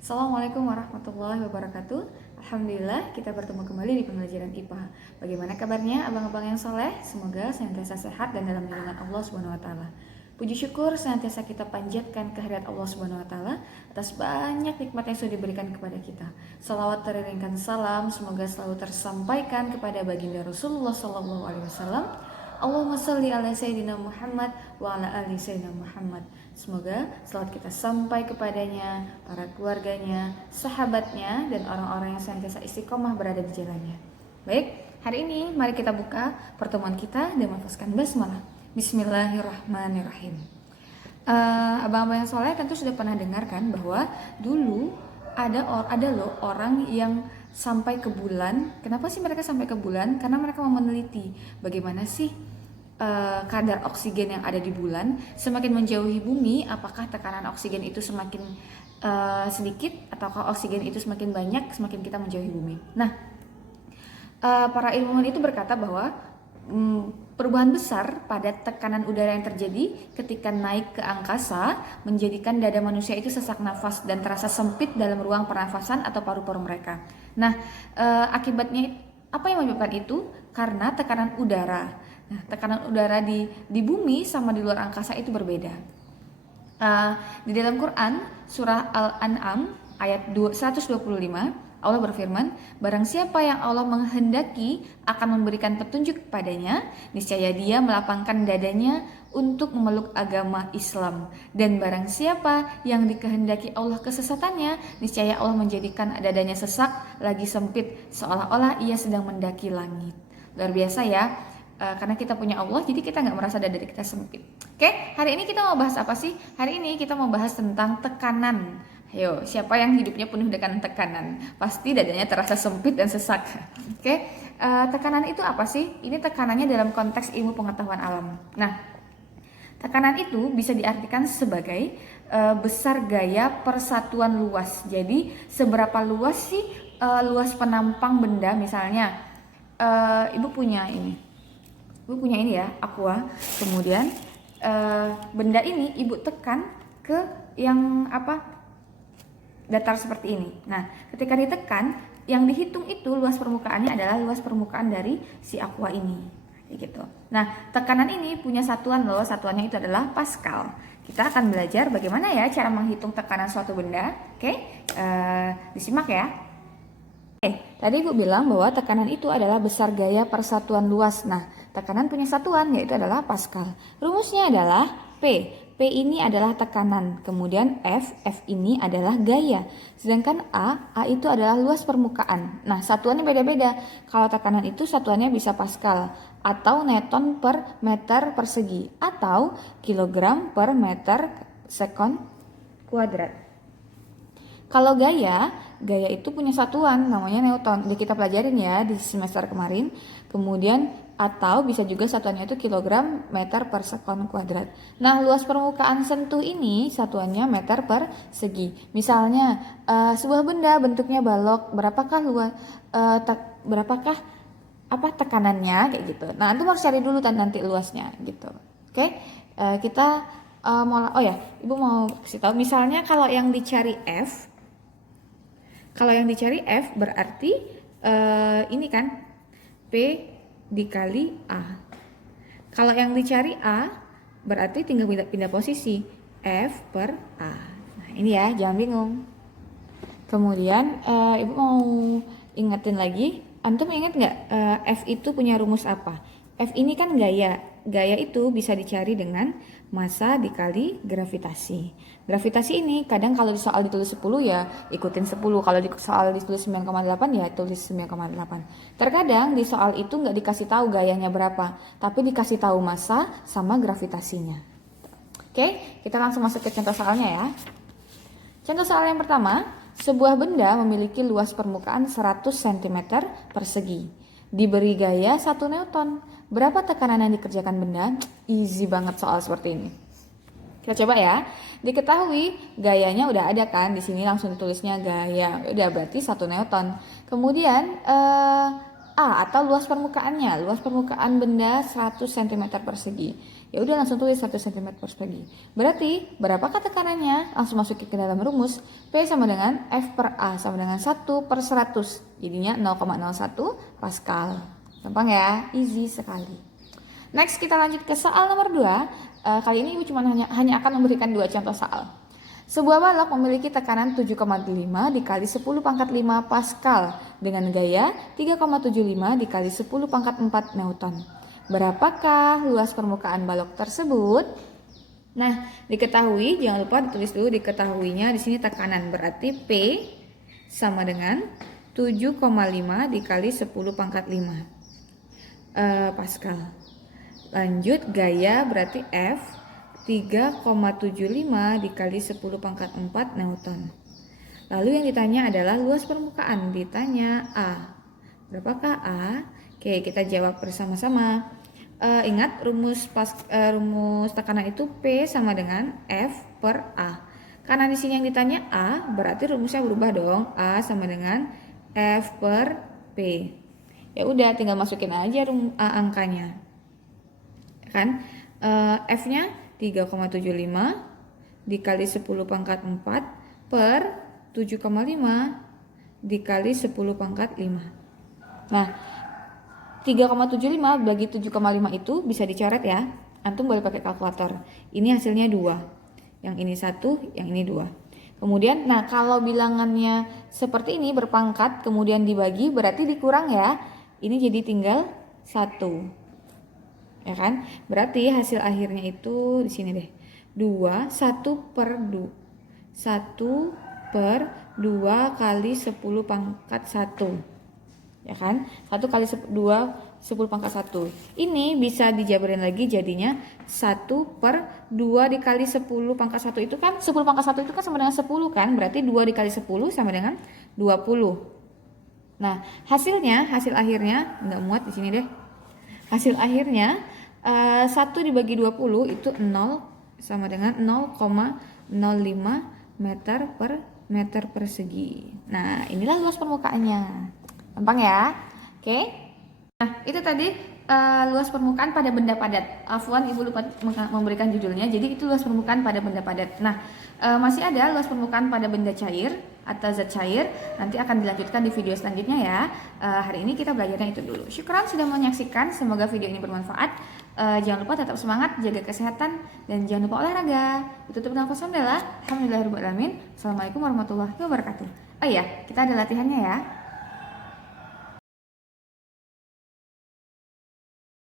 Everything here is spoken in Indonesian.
Assalamualaikum warahmatullahi wabarakatuh. Alhamdulillah kita bertemu kembali di pembelajaran IPA. Bagaimana kabarnya abang-abang yang soleh? Semoga senantiasa sehat dan dalam lindungan Allah Subhanahu wa taala. Puji syukur senantiasa kita panjatkan kehadirat Allah Subhanahu wa taala atas banyak nikmat yang sudah diberikan kepada kita. Salawat teriringkan salam semoga selalu tersampaikan kepada baginda Rasulullah sallallahu alaihi wasallam. Allahumma sholli ala sayyidina Muhammad wa ala ali sayyidina Muhammad. Semoga selawat kita sampai kepadanya, para keluarganya, sahabatnya, dan orang-orang yang senantiasa istiqomah berada di jalannya. Baik, hari ini mari kita buka pertemuan kita dengan melafazkan basmalah. Bismillahirrahmanirrahim. Abang-abang yang soleh tentu sudah pernah dengarkan bahwa dulu ada loh orang yang sampai ke bulan. Kenapa sih mereka sampai ke bulan? Karena mereka mau meneliti bagaimana sih kadar oksigen yang ada di bulan. Semakin menjauhi bumi, apakah tekanan oksigen itu semakin sedikit ataukah oksigen itu semakin banyak semakin kita menjauhi bumi. Nah, para ilmuwan itu berkata bahwa perubahan besar pada tekanan udara yang terjadi ketika naik ke angkasa menjadikan dada manusia itu sesak nafas dan terasa sempit dalam ruang pernafasan atau paru-paru mereka. Nah, akibatnya apa yang menyebabkan itu? Karena tekanan udara. Nah, tekanan udara di bumi sama di luar angkasa itu berbeda. Di dalam Quran surah Al-An'am ayat 125 Allah berfirman, barang siapa yang Allah menghendaki akan memberikan petunjuk kepadanya, niscaya dia melapangkan dadanya untuk memeluk agama Islam. Dan barang siapa yang dikehendaki Allah kesesatannya, niscaya Allah menjadikan dadanya sesak lagi sempit, seolah-olah ia sedang mendaki langit. Luar biasa ya. Karena kita punya Allah, jadi kita nggak merasa dada kita sempit. Oke, hari ini kita mau bahas apa sih? Hari ini kita mau bahas tentang tekanan. Ayo, siapa yang hidupnya penuh dengan tekanan? Pasti dadanya terasa sempit dan sesak. Oke, tekanan itu apa sih? Ini tekanannya dalam konteks ilmu pengetahuan alam. Nah, tekanan itu bisa diartikan sebagai besar gaya persatuan luas. Jadi, seberapa luas sih luas penampang benda? Misalnya, ibu punya ini ya, aqua. Kemudian benda ini ibu tekan ke yang datar seperti ini. Nah, ketika ditekan, yang dihitung itu luas permukaannya adalah luas permukaan dari si aqua ini, kayak gitu. Nah, tekanan ini punya satuan loh, satuannya itu adalah Pascal. Kita akan belajar bagaimana ya cara menghitung tekanan suatu benda. Oke, disimak ya. Tadi Ibu bilang bahwa tekanan itu adalah besar gaya persatuan luas. Nah, tekanan punya satuan yaitu adalah Pascal. Rumusnya adalah P. P ini adalah tekanan. Kemudian F ini adalah gaya. Sedangkan A itu adalah luas permukaan. Nah, satuannya beda-beda. Kalau tekanan itu satuannya bisa Pascal atau Newton per meter persegi atau kilogram per meter sekon kuadrat. Kalau gaya itu punya satuan namanya Newton. Kita pelajarin ya di semester kemarin. Kemudian atau bisa juga satuannya itu kilogram meter per sekon kuadrat. Nah, luas permukaan sentuh ini satuannya meter per segi. Misalnya sebuah benda bentuknya balok, berapakah tekanannya kayak gitu. Nah, itu harus cari dulu nanti luasnya gitu. Oke? Kita Ibu mau kasih tahu misalnya kalau yang dicari F berarti ini kan P dikali A. Kalau yang dicari A berarti tinggal pindah posisi F per A. Nah, ini ya, jangan bingung. Kemudian Ibu mau ingetin lagi, antum ingat nggak F itu punya rumus apa? F ini kan gaya. Gaya itu bisa dicari dengan massa dikali gravitasi. Gravitasi ini kadang kalau di soal ditulis 10 ya ikutin 10. Kalau di soal ditulis 9,8 ya tulis 9,8. Terkadang di soal itu nggak dikasih tahu gayanya berapa, tapi dikasih tahu massa sama gravitasinya. Oke, kita langsung masuk ke contoh soalnya ya. Contoh soal yang pertama, sebuah benda memiliki luas permukaan 100 cm persegi. Diberi gaya 1 Newton. Berapa tekanan yang dikerjakan benda? Easy banget soal seperti ini. Kita coba ya. Diketahui gayanya udah ada kan, di sini langsung ditulisnya gaya. Udah berarti 1 Newton. Kemudian A atau luas permukaannya. Luas permukaan benda 100 cm persegi. Ya udah langsung tulis 1 cm persegi. Berarti berapakah tekanannya? Langsung masukin ke dalam rumus. P sama dengan F per A sama dengan 1 per 100. Jadinya 0,01 Pascal. Gampang ya, easy sekali. Next kita lanjut ke soal nomor 2. Kali ini Ibu cuma hanya akan memberikan 2 contoh soal. Sebuah balok memiliki tekanan 7,5 dikali 10 pangkat 5 Pascal dengan gaya 3,75 dikali 10 pangkat 4 Newton. Berapakah luas permukaan balok tersebut? Nah, diketahui, jangan lupa ditulis dulu diketahuinya. Di sini tekanan berarti P sama dengan 7,5 dikali 10 pangkat 5 Pascal. Lanjut, gaya berarti F 3,75 dikali 10 pangkat 4 Newton. Lalu yang ditanya adalah luas permukaan. Ditanya A. Berapakah A? Oke, kita jawab bersama-sama. Ingat rumus tekanan itu P sama dengan F per A. Karena di sini yang ditanya A, berarti rumusnya berubah dong. A sama dengan F per P. Ya udah, tinggal masukin aja angkanya. Kan? F-nya 3,75 dikali 10 pangkat 4 per 7,5 dikali 10 pangkat 5. Nah, 3,75 bagi 7,5 itu bisa dicoret ya. Antum boleh pakai kalkulator. Ini hasilnya 2. Yang ini 1, yang ini 2. Kemudian, nah kalau bilangannya seperti ini berpangkat kemudian dibagi berarti dikurang ya. Ini jadi tinggal 1. Ya kan? Berarti hasil akhirnya itu di sini deh. 2 1 per 2. 1 per 2 kali 10 pangkat 1. Ya kan? 1 kali 2 10 pangkat 1. Ini bisa dijabarin lagi jadinya 1 per 2 dikali 10 pangkat 1 itu kan 10 pangkat 1 itu kan sama dengan 10 kan? Berarti 2 dikali 10 sama dengan 20. Nah, hasil akhirnya enggak muat di sini deh. Hasil akhirnya 1 dibagi 20 itu 0 sama dengan 0,05 meter persegi. Nah, inilah luas permukaannya. Gampang ya? Oke. Nah, itu tadi luas permukaan pada benda padat. Afwan, Ibu lupa memberikan judulnya. Jadi itu luas permukaan pada benda padat. Nah, masih ada luas permukaan pada benda cair atau zat cair. Nanti akan dilanjutkan di video selanjutnya ya. Hari ini kita belajarnya itu dulu. Syukran sudah menyaksikan. Semoga video ini bermanfaat. Jangan lupa tetap semangat, jaga kesehatan, dan jangan lupa olahraga. Ditutup dengan hamdalah. Alhamdulillahirobbilalamin. Assalamualaikum warahmatullahi wabarakatuh. Oh iya, kita ada latihannya ya.